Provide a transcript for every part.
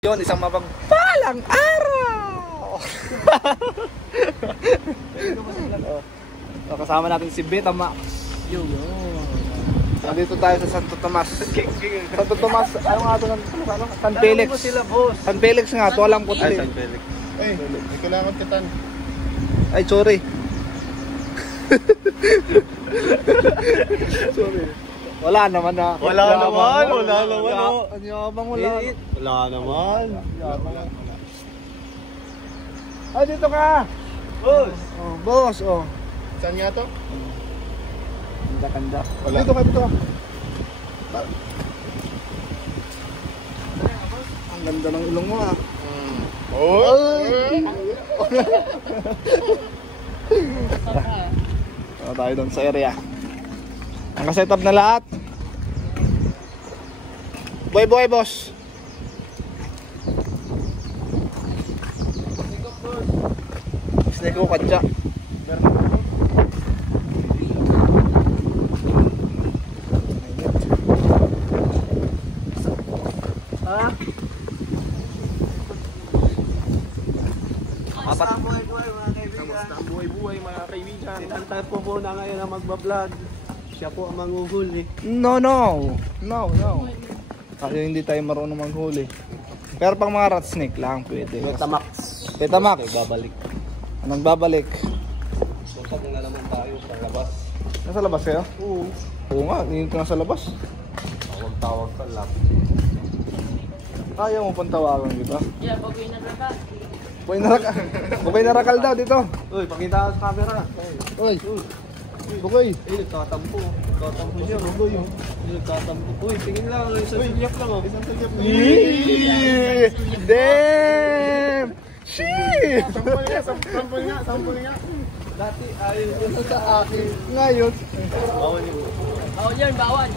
Yun, isang mapagpalang araw! Kasama natin si Betamax. Yun. Nandito tayo sa Santo Tomas. Santo Tomas, ano nga ito? San Felix. San Felix nga ito, alam ko ito. Ay, San Felix. Ay, may kailangan kitan. Ay, sorry. Sorry. Wala naman na. Wala naman. Ang yabang wala. Wala naman. Ay, dito ka! Boss! Oh, boss, oh. Saan nga to? Kanda. Wala. Dito ka, dito ka. Ang ganda ng ilong mo, ah. Oh! Tayo doon sa area. Naka-setup na lahat. Boy, boss. Snake ko kadya. Ha? Kamusta ang buhay-buhay mga kaibigan? Kamusta ang buhay-buhay mga kaibigan? Sinantat po muna ngayon ang magbablog. Siya po ang manghuhuli. No. Kasi hindi tayo marunong manghuli. Pero pang mga rat snake lang pwede. Betamax. Betamax. Okay, babalik. Nagbabalik. Suntag na naman tayo sa labas. Nasa labas kayo? Oo. Oo nga, hindi ka nasa labas. Tawag ka lang. Kaya mo pang tawagan kita. Yeah, bagoy na rakal. Bukay na rakal daw dito. Uy, pakita ka sa camera. Uy. Bukay. Nagtatampo. Nagtatampo siya. Bugoy yun. Nagtatampo. Uy, tingin lang. Isang silyak lang. Isang silyak lang. Damn! Shit! Sampol nga. Dati ayaw ko sa akin. Ngayon. Bawal yun. Bawal yan, bawal.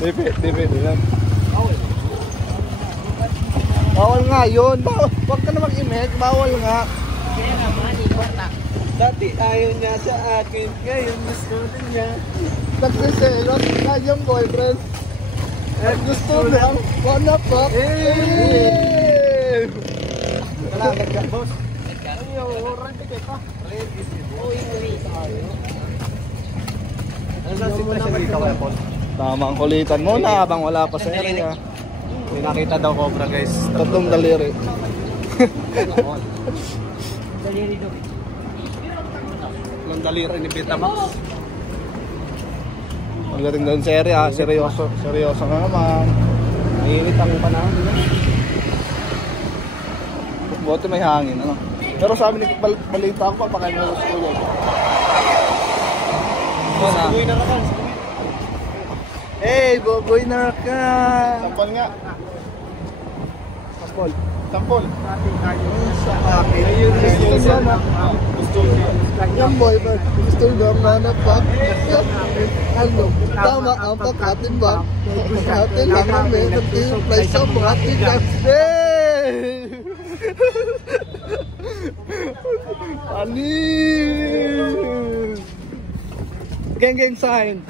Depende lang. Bawal nga yun. Huwag ka na mag-imik. Bawal nga. Kaya nga, mani, kontak. Dati ayaw niya sa akin. Ngayon gusto din niya. Nagsiselos na yung boyfriend. Gusto lang. Wanna fuck. Wala, nagka, boss. Ayaw, rante kayo pa. Uy, uli. Ano na sitwasyon dito, Wepon? Tama ang kulitan mo na habang wala pa sa area. May nakita daw cobra, guys. Tatlong daliri. Daliri daw. Ang daliri ni Betamax. Pagdating doon sa area, seryoso nga naman. Mainit ang panahon. Buti may hangin, ano? Pero sabi ni balita ko, pakain mo sa school. Uy na naman. Hey, boboy na ka! Sampol nga. Sampol. Sampol. Sa akin. Gusto niya na. Gusto niya. Yung boyfriend, gusto niya na fuck. Ano? Tama ang pagkatimbang. Pagkatin lang namin nag-i-apply sa mga tigas. Hey! Anin! Geng sign.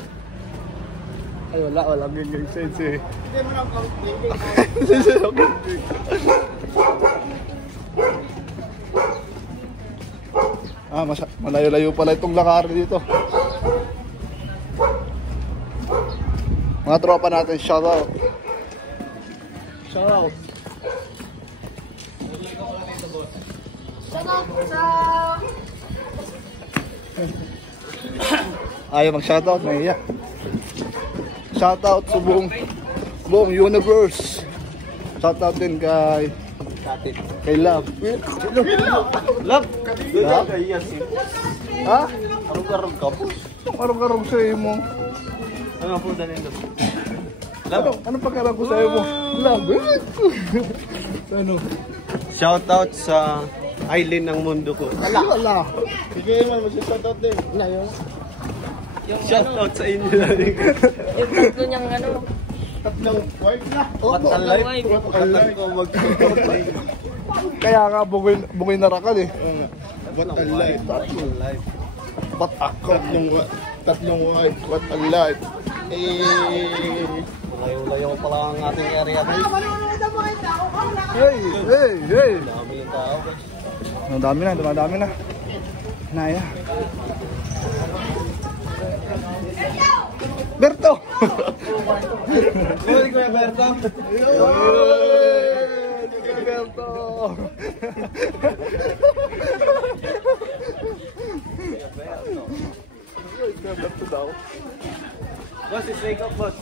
Ay, wala geng sign eh. Hindi mo lang Malayo-layo pala itong lakarin dito. Mga tropa natin, shout out. Ayaw mag-shoutout, nahiya. Shoutout sa buong universe. Shoutout din kay Love. Love? Love? Ha? Arog-arog ka po. Karong-karong sa'yo mo. Ano po dali ito? Ano pagkarang ko sa'yo mo? Love. Ano? Shoutout sa Aileen ng mundo ko. Wala. Sige man, mag-shoutout din. Wala yun. Shoutout sa inyo na rin. Yung tatlo niyang ano. Tatlong wife na. Opo. What a life. What a life. Kaya nga bugoy na rakal eh. What a life. Tatlong life. Ba't ako? Tatlong wife. What a life. Eh. Layo-layo pala ang ating area guys. Hey! Dami yung tao guys. Dumadami na. Naya. Berto! Uy, Kuya Berto! Berto! Berto daw. Boss, is-wake up boss.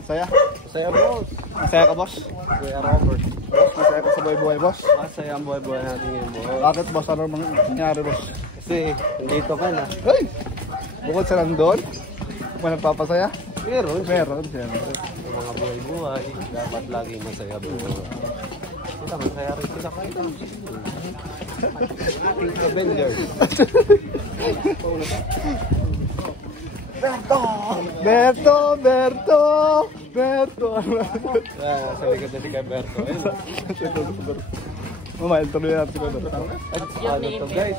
Masaya? Masaya boss. Masaya ka, boss? Kuya Robert. Boss, masaya ka sa buhay-buhay, boss? Masaya ang buhay-buhay natin ngayon boss. Bakit, boss? Ano nangyari, boss? Kasi dito ka na. Hey! Bukod sa nandun, may nagpapasaya? Meron. Meron, siyempre. Yung mga buhay-buhay, dapat laging masaya buhay. Kita, masaya rin sila kayo. Ating Avenger. Berto! Sa likod na si Kuya Berto. Mama, tuloy natin si Berto. Ano to guys?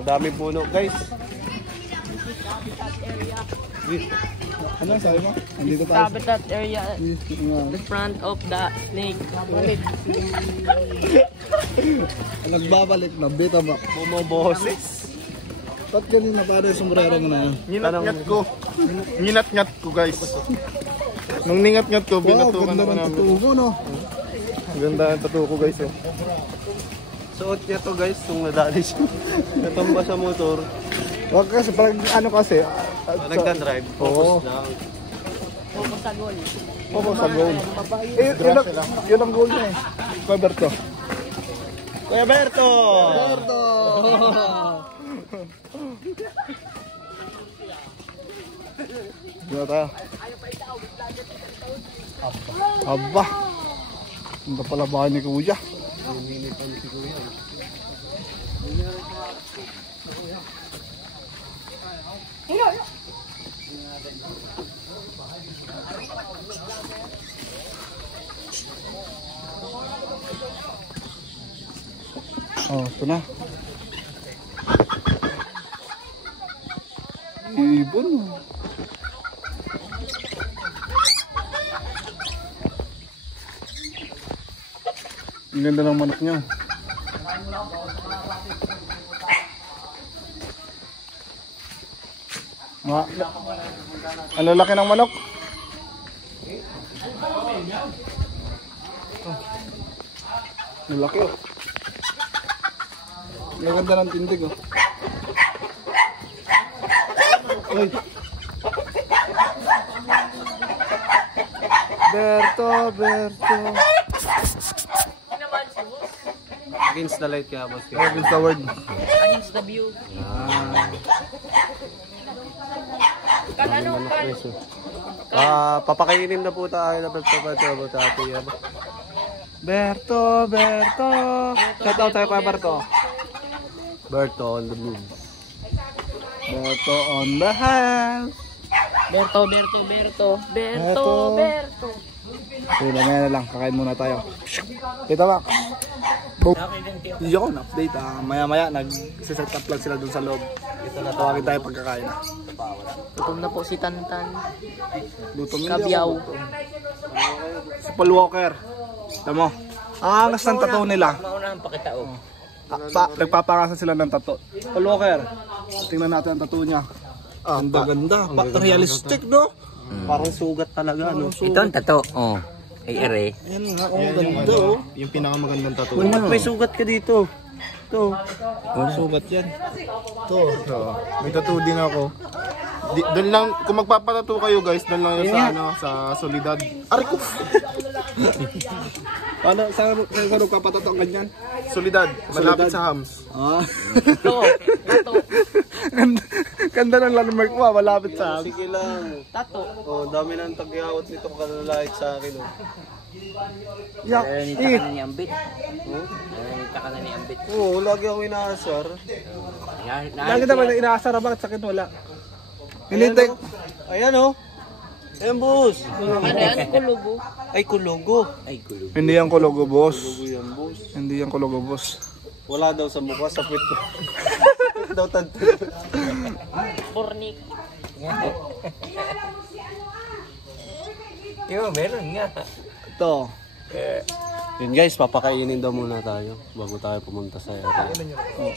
Madaming puno guys. Ano ang sabi mo? Nandito tayo. Habitat area, the front of the snake. Nagbabalik na, beta ba? Bumoboses. Ba't ganina para yung sombrero mo na yun? Ninat-ngat ko guys. Nung ningat-ngat ko, Wow, binatukan ganda ako ng namin. tatuo mo, no? Ganda ang tattoo ko guys. Oh. Suot niya to guys, nung nadali siya. Natumba sa motor. Wag kasi, parang ano kasi, Nagda-drive. Oo. Focus lang. Focus sa goal. focus sa goal. Yun ang goal niya eh. Kuya Berto. Kuya Berto! Berto! Dito tayo. Aba. Ang pala bahay ni Kuya. Oh, ito na. Ibon. Ang ganda ng manok niya. Ang lalaki ng manok. Ang laki oh. Ang ganda ng tindig oh. Uy. Berto. Against the light kaya boss. Against the word. Against the view. Papakainin na po tayo na pagpapatabo tayo. Berto. Shout out tayo pa Berto. Berto on the move. Berto on the house. Berto. Okay, mamaya na lang. Kakain muna tayo. Kita ba? Yun, update. Maya-maya, nag-set up lang sila dun sa loob. Ito na, tawagin tayo pagkakain. Gutom na po si Tantan. Lutom Kabyaw. Si Paul Walker. Tama mo. Ang angas ng tattoo nila. Maunahan pa kita oh. Nagpapangasan sila ng tattoo. Paul Walker. Tingnan natin ang tattoo niya. Ganda. Realistic, no? Parang sugat talaga, no? Ito ang tato. Oh. Ay ere. Ayan nga, ganda oh. Yung pinakamagandang tattoo. May sugat ka dito. Ito. Sugat yan. So, may tattoo din ako. Doon lang, kung magpapatattoo kayo guys, doon lang yun sa Solidad. Arko! Paano, saan nagpapatato ang ganyan? Solidad, malapit sa Hams. Tato. Ganda ng landmark mo, malapit sa akin. Sige lang. Tato. Oh, dami nang tagyawat nito kalalait sa akin, oh. Yak! Taka na ni Ambit. Taka na ni Ambit. Oo, lagi ako inaasar. Lagi naman na inaasar, bakit sakit wala? Hinintay. Ayan, oh. Ayan, boss. Ano yan? Kulubo. Ay, kulugo. Hindi yan kulugo, boss. Kulugo yan, boss. Hindi yan kulugo, boss. Wala daw sa mukha, sa pwit. Daw tanto. Burnik. Meron nga. Ito. Yun guys, papakainin daw muna tayo bago tayo pumunta sa area.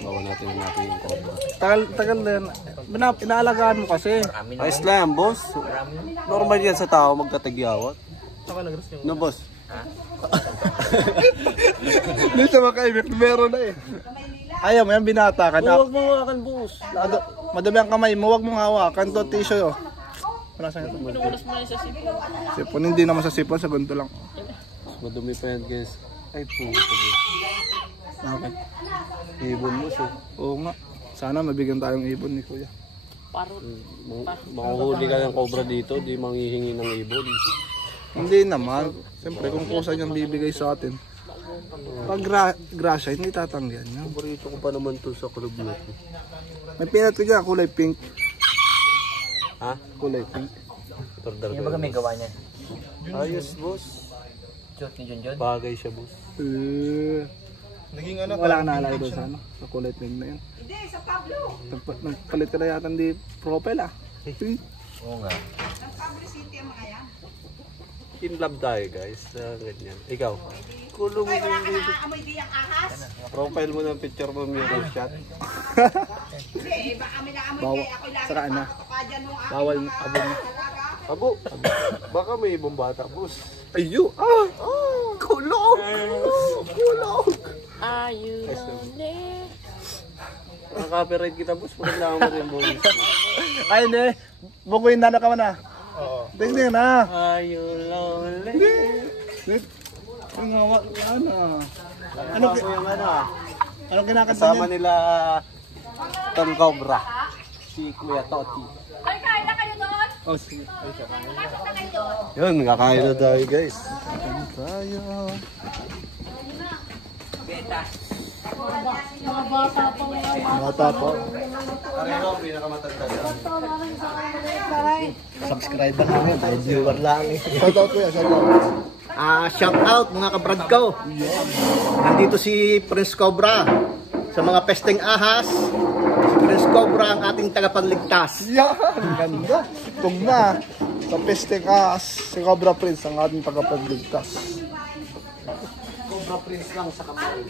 Bawa natin yung cobra. Tagal din. Inaalagaan mo kasi. Ayos lang, boss. Normal yan sa tao magkatagyawat. No, boss? Dito makaibig, meron na eh. Ayaw mo yan, binata ka na. Huwag mo hawakan, boss. Madami ang kamay mo, huwag mong hawakan to, tissue. Wala sa'yo ito. Pinuulas mo na sa sipon. Sipon, hindi naman sa sipon, sa ganito lang. Madumi pa yan, guys. Ay, puto. Okay. Ibon mo siya. Oo nga. Sana mabigyan tayong ibon ni Kuya. Parot. Makuhuli ka ng cobra dito, di manghihingi ng ibon. Hindi naman. Siyempre, kung kusa niyang bibigay sa atin. Pag grasya, hindi tatanggihan niya. Paborito ko pa naman to sa club na to. May pinat ko dyan, kulay pink. Ha? Kulay pink. Yung baga may gawa niya. Ayos, boss. Shoot ni Junjun. Bagay siya, boss. Naging ano? Wala ka naalala doon sa ano? Sa kulay pink na yun. Hindi, sa Pablo. Nagpalit ka na yata hindi profile ah. Pink. Oo nga. Ang Pablo City ang mga yan. In love tayo, guys. Ganyan. Ikaw? Kulong Ay, wala ka na amoy di ang ahas. profile mo ng picture mo, mirror shot. Hindi, baka may naamoy Bawal. kaya ako lang. Saka na. Katukajan nung aking Bawal mga abong. alaga. Abo, baka may ibang bata, boss. Ayo! Ah! Kulog! Kulog! Are you lonely? Naka-copyright kita, boss. Pagkailangan mo rin, boss. Ay, hindi. Bukuin na ka man ah. Oo. Tingnan na. Are you lonely? Ang ngawa na. Ano po yung ano? Anong kinakanta Kasama niya? nila Tom Cobra. Si Kuya Toti. Ay, kain na kayo doon. Oh, sige. Kain na kayo doon. Yun, kakain na tayo, guys. Tayo. Mata po. Ano ang pinakamatanda? Subscriber namin. May viewer lang eh. Shout out kuya, shout out. Shout out mga kabrad ko. Nandito si Prince Cobra. Sa mga pesteng ahas, si Prince Cobra ang ating tagapagligtas. Yan! Ganda. Tug na. Sa peste ka, si Cobra Prince ang ating tagapagligtas. Cobra Prince lang sa kamay.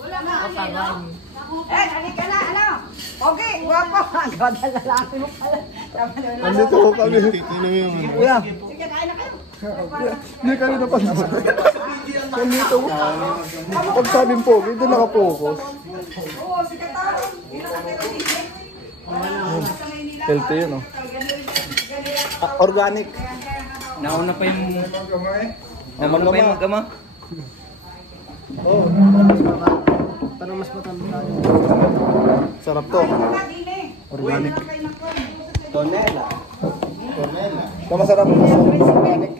Eh, halika na, ano? Okay, guwapo. Ang ganda lalaki mo pala. Tama na lang. Nandito ko kami. Kuya, Sige, kain na kayo. hindi kami napansin. Nandito ko. Pag sabing po, hindi nakapokus. Oo, sige tao. Hindi na kami kasi. Sa Maynila. Healthy yun, oh. Organic. Nauna pa yung... Oh, magama. magama. Sarap to. Organic. Tonela. Ito masarap. Organic.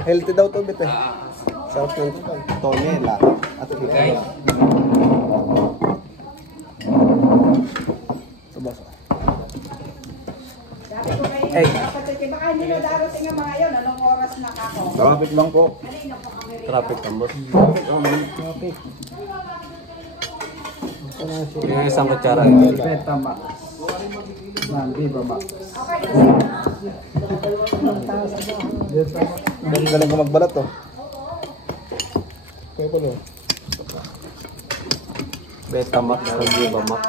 Healthy daw to, bit eh. Sarap ng tonela. At Okay. Ito boss. Sabi ko kayo, kapatid, baka hindi na darating ang mga yun. Anong oras na ako? Traffic lang po. traffic ang boss. Yung isang kutsara. Beta Max. Viva Max. Galing ko magbalat to. Kaya ko no. Beta Max o Viva Max.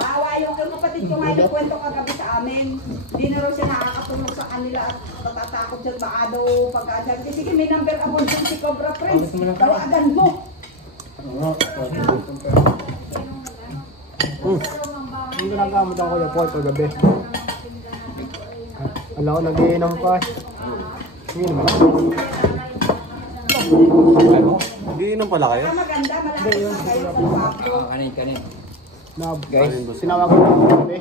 Maawa yung kapatid ko nga yung kwento kagabi sa amin. Hindi na raw siya nakakatulong sa kanila at natatakot siya baka daw pag-asan. Sige, may number ako dun si Cobra Prince. Tawagan mo. Hindi nagamit ako yung po kagabi. Alam ko nag-iinom pa. Hindi inom pala kayo? Maganda, malaki yung kayo sa papo. Kanin. Guys, sinawagan ko kagabi.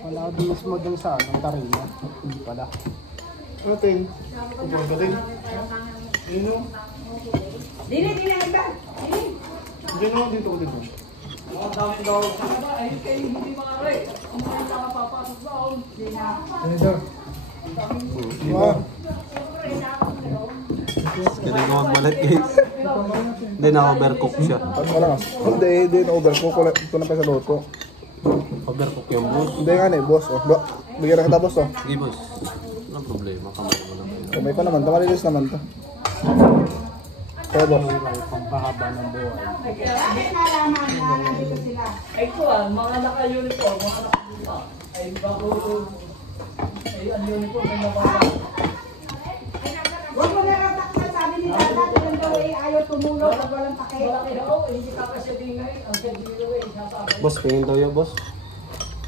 Wala din mismo dun sa ng tarina. Hindi pala. Ano ting? Ano ting? Ino? Dili, iba. Dili. Diyan mo dito. Galing ko magbalat guys. Hindi na-overcook siya. Wala nga. Hindi na-overcook. Ito na pa sa luto. Overcook yung boss. Hindi nga boss. Bigyan na kita boss. Sige boss. Walang problema. Kamay mo lang. Kamay pa naman. Malinis naman to. Kaya boss. Pampahaba ng buhay. Ay, nalaman na nandito sila. Ay ko mga naka-uniform, mga naka-uniform. Ay bago, ay ang uniform ay nababa. Huwag mo na raw takpan, sabi ni Tata, yung daw ay ayaw tumulong pag walang pake. Malaki na ako, hindi ka kasi dingay. Ang sendilo ay sasabi. Boss, pingin daw yun boss.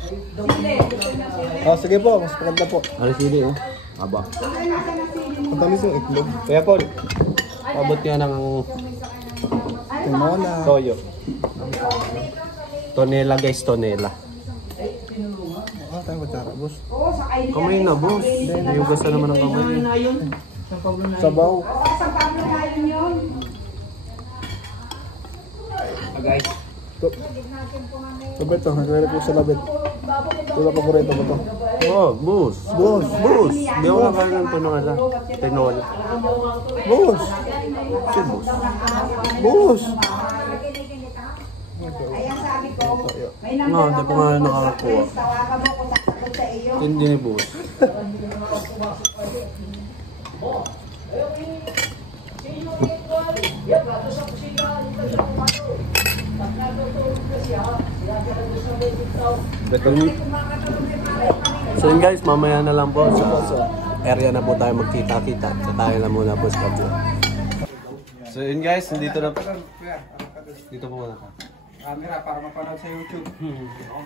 Sili, gusto niya sili. Sige po. Mas maganda po. Ano sili oh? Aba. Gusto niya nasa na sili mo. Ang tamis yung itlog. Kaya Paul, abot niya ng Tinola. toyo. Tonela guys, tonela. Tayong kutsara boss. Oo, sa kainin Kamay na boss. Nayugas na naman ang kamay. Sabaw. Oo, sa Pablo na yun. Guys, Labit to. Nagre po sa labit. Ito na paborito ko to. Oh, boss. Boss. Boss. Di ako nakain ng tonela. Tinola. Boss. Si boss. Boss. Ayan sabi ko, may No, number hindi ako ko nga dito sa nakakuha. press, tawagan mo kung sasagot sa iyo. Hindi ni boss. So yun guys, mamaya na lang po sa area na po tayo magkita-kita. So tayo na muna po sa Pablo. So yun guys, dito na po. Dito po muna ka. Camera para mapanood sa YouTube.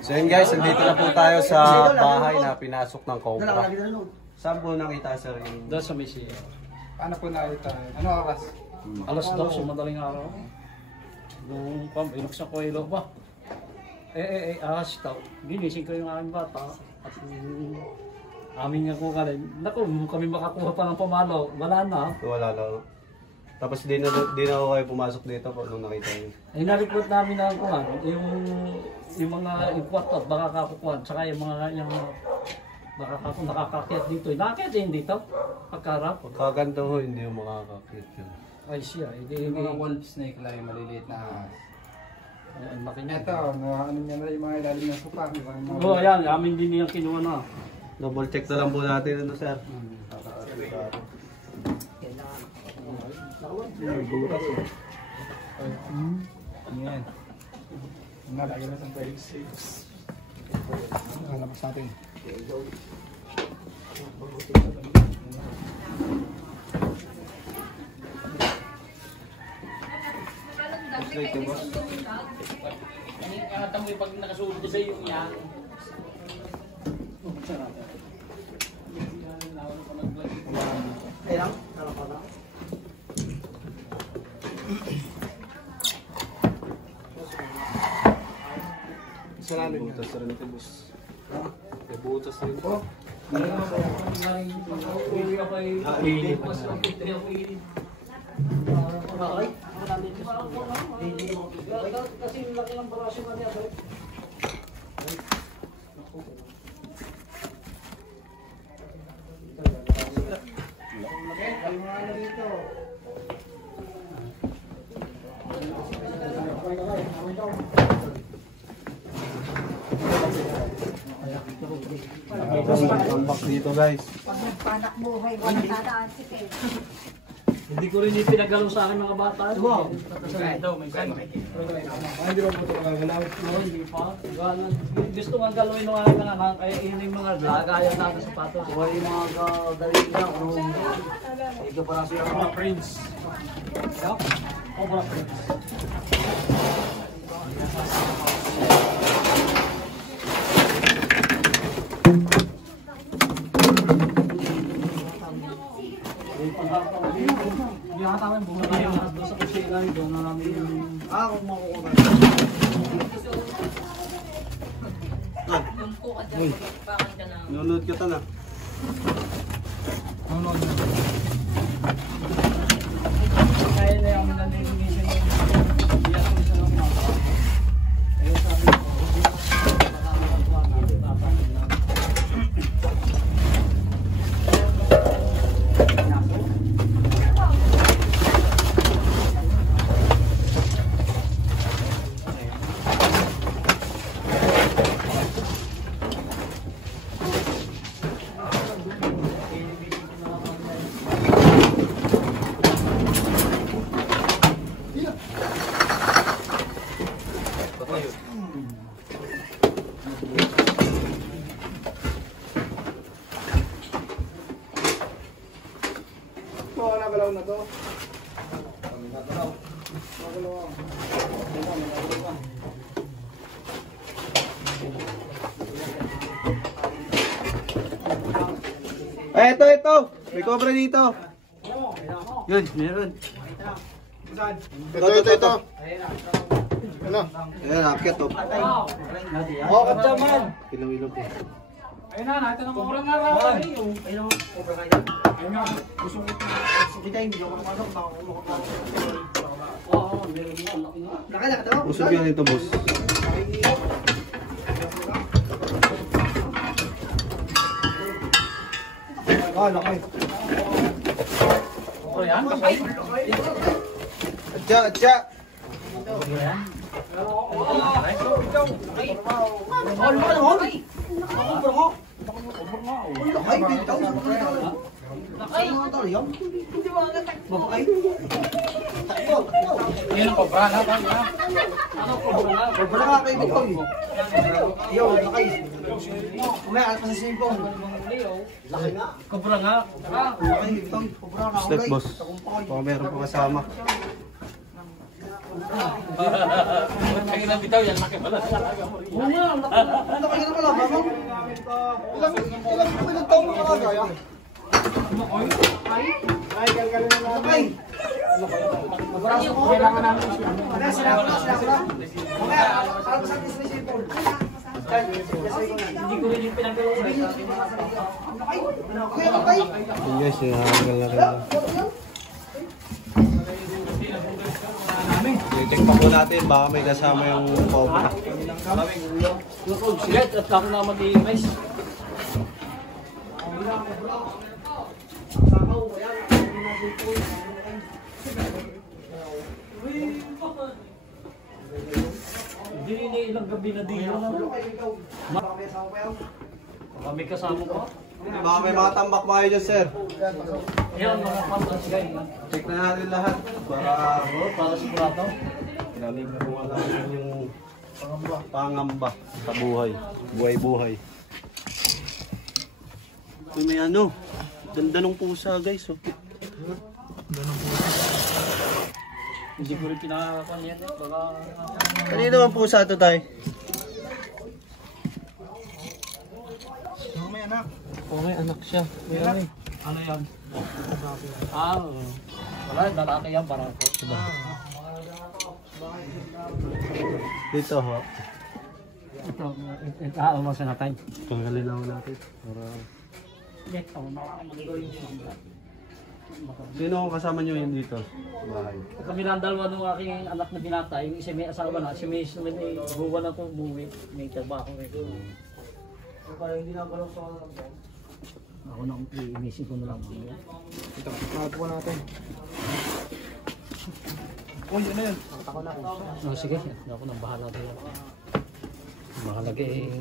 So yun guys, nandito na po tayo sa bahay na pinasok ng Cobra. Saan po nakita sir? Doon sa Misi. Paano po nakita? Ano oras? Alas 12 madaling araw. Nung inuksan ko ilog ba? Ahas daw. Ginising ko yung aming bata. At amin nga ko kalin. Naku, kami makakuha pa ng pamalo. Wala na. Wala lang. Tapos di na ako kayo pumasok dito po nung nakita niyo. Ay na-report namin na kuhan. Yung mga ikwat at baka kakukuhan. Saka yung mga nakakakyat dito. Nakakakyat din dito. Pagkarap. Pagkaganto ho, hindi mo makakakit yun. Ay siya. Yung mga wolf snake lang yung maliliit na ahas. Ang laki niya. Ito, ano niya na yung mga ilalim ng supa. Oo, ayan. Amin din yung kinuha na. Double check na lang po natin ano sir. Yan. Nalagay na sa face. Nalabas natin. Pag nakasulod sa iyo niya. Ayan, kalapala. Salamin butas rin ito boss. May butas rin po. Kasi laki ng barasyo na niya. Tambak dito guys. Pag nagpanak buhay, walang tataan si Kel. Hindi ko rin ipinagalaw sa akin mga bata. Wow. Hindi ba po ito nakagalaw? Hindi pa. Gusto nga galawin ng aking anak, kaya yun yung mga lagayan natin sa patos. Buhay yung mga kagaling na. Ito para siya. Mga prince. Cobra prince. Hindi na namin bumaba yung doon sa kusina, doon na namin yung... Kung makukuha. Nunod ka ta na. Kaya na yung nalilinisip yung biyak ko sa mga ayun. Nagalaw na to. Ito. May cobra dito. Yun, meron. Ito. Ano? Ayan, akit oh. Oh, katsaman. Ilaw-ilaw po. Ayun na, natin ang kurang araw. Ayun na, kurang kaya. Ayun na, gusto ko. Kita hindi ako namasok. Oo, meron dito. Laki na. Usap yan ito, boss. Laki. Oh, yan. Atya. Yan ang kobra na. Ano kobra na? Wala ka kayo dito. Yo, lakay. Umaya, alas pa sa sipong. Kobra nga. Lakay dito. Kubra na Step, boss. Baka meron pa kasama. Kaya lang bitaw yan, laki pala. Ano kayo na pala, mama? Ilang taon mo ka kaya? Lakay. Kailangan namin siya. Sila. Umaya, alas pa sa sipong. Hindi ko rin yung pinagawin. Lakay. Yun guys, hanggal na rin. I-check pa po natin, baka may kasama yung cobra. Sige, at ako na mag-i-erase. Hindi na ilang gabi na dito. Kami kasama ko. Baka may mga tambak pa kayo dyan, sir. Ayan, mga pampas guys. Check na natin lahat. Para sigurado. Ilalim na po natin yung pangamba sa buhay. Buhay-buhay. Uy, may ano. Ganda ng pusa, guys. Oh. Hindi ko rin pinakakan yan. Baka... Kanino ang pusa ito, tay? May anak. Okay, anak siya. May ano eh. Ano yan? Wala, lalaki yan para ko. Dito, ho. Ito, umasa na tayo. Tanggalin lang natin. Para... Ito, magagawin siya. Sino ang kasama nyo yun dito? Bahay. Kami lang dalawa nung aking anak na binata, yung isa may asawa na, si may buwan ako umuwi, may trabaho rin. Ako na i-missing ko na lang. Ito, nakakuha natin. Uy, ano yun? Ako na ako. Oh, sige, ako nang bahala din. Makalagay eh.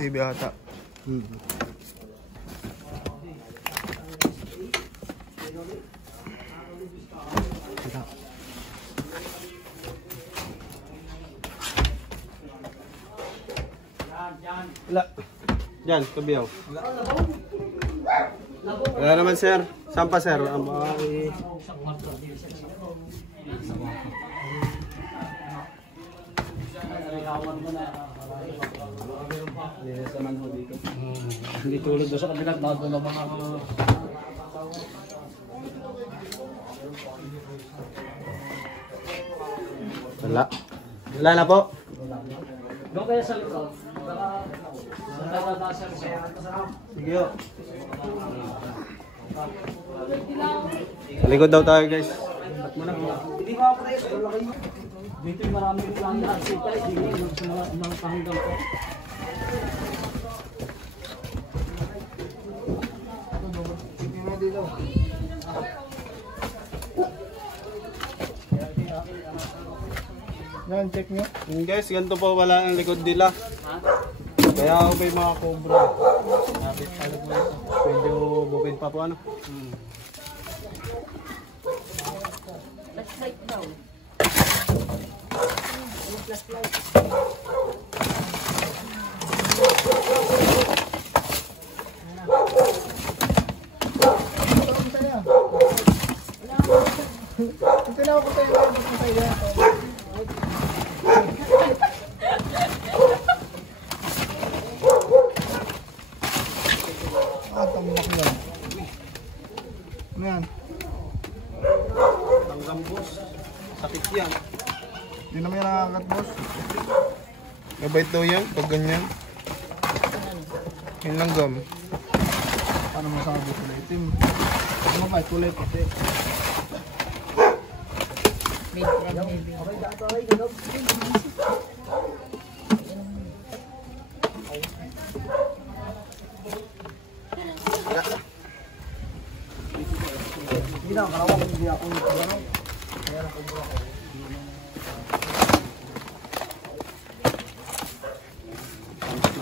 TV ata. Wala. Diyan, kabiyaw. Wala naman, sir. Saan pa, sir? Ang bahay. Hindi tulad doon sa kabila, bago na mga... Wala. Wala na po. Doon kaya sa likod. Sige o. Sa likod daw tayo, guys. Dito yung maraming lang na sita, hindi yung mga pahanggang ko. Yan, check nyo. Yun guys, ganito po wala ang likod nila. Kaya ako may mga cobra. Medyo bukid pa po ano. Tinawag ko tayo ng pagkakaya. Tambak yan. Ano yan? Hanggang boss. Sakit yan. Hindi naman yan nakakat, boss. Mabait daw yan pag ganyan. Yan lang gam. Paano masabi kulay itim? Ano ba? Kulay puti.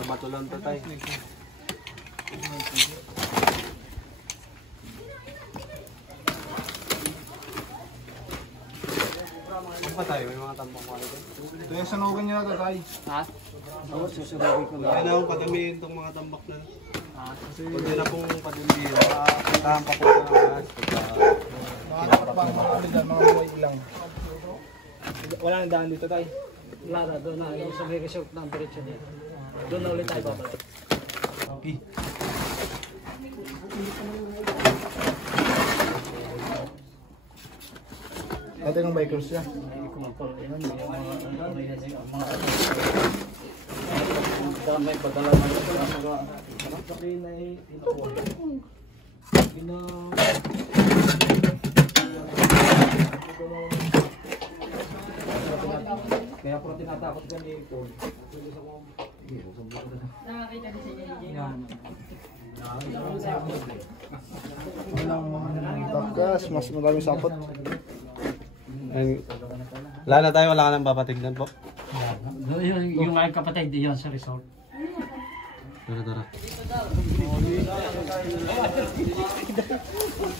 Bato lang tatay. Ano pa tayo? May mga tambang ko dito. Kaya sanugan nyo na tatay. Ha? Oo, susunogin ko lang. Kaya na akong padamihin itong mga tambak na. Huwag nila pong padamihin. Puntahan pa po sa lahat. Mga nakapang mga alidan, mga buhay lang. Wala nang daan dito tayo. Wala na, doon na. Yung sa may resort ng diretso dito. Doon na ulit tayo babalik. Okay. Dati ng bikers siya. May padala na ito. Sabihin na kaya po tinatakot ka ni Paul. Tapos, mas maraming sapot. And, wala na tayo, wala ka nang papatignan po. Yung aking kapatid diyan sa resort. Tara.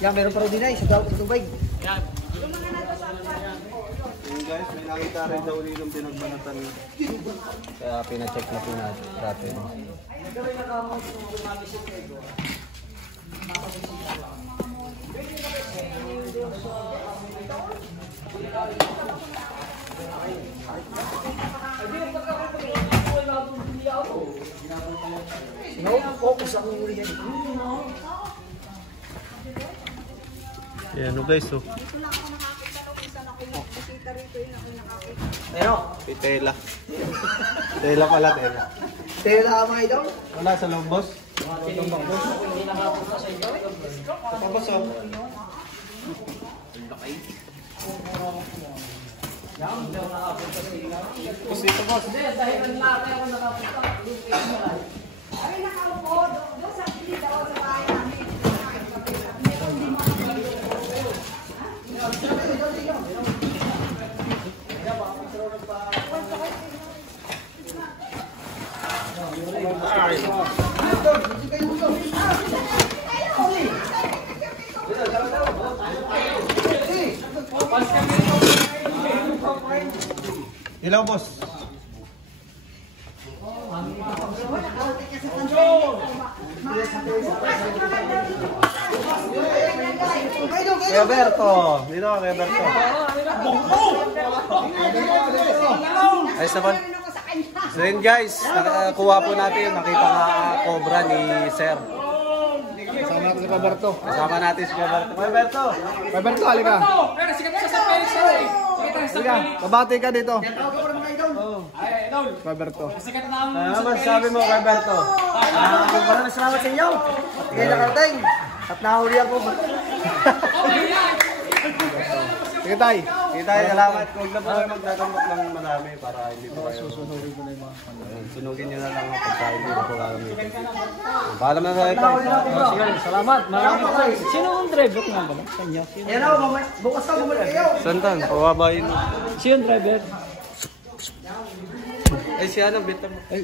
Yan, meron pa rin din ay, sa tubig. Yun guys, may nakita rin daw ulit yung pinagbanatan niya. Kaya pinacheck na po natin. Focus ang uli yan. Ayan o guys, oh. Dito lang ako nakakita nung isa na kumukita rito yun ako nakakita. Pero, Tela. Tela pala, tela. tela ka mga idol. Wala sa loob, boss? Tapos, oh. Boss, dito, boss. Ay, nakaupo. Doon sa pilit ako sa bahay namin. Meron din mga Ilaw, boss. Kuya Berto. Dito ka, Kuya Berto. Ayos naman. So yun guys, nakakuha po natin. Nakita nga cobra ni Sir. Kasama natin si Roberto. Kasama natin si Kuya Berto. Kuya Berto! Roberto, halika. Halika, babati ka dito. Roberto. Ano masasabi mo, Kuya Berto? Maraming salamat sa inyo. Kaya nakarating. At nahuli ako. Sige tay. Kita salamat. Huwag na po kayo magtatambak ng marami para hindi po kayo. Sunugin nyo na lang ang pagkain. Hindi na po gagamitin. Paalam na tayo. Sige, salamat. Maraming. Sino ang driver nga ba? Sa inyo? Yan ako, bukas ka bumalik kayo. Santan, pawabayin. Sino ang driver? Ay, siya na, beta mo. Ay.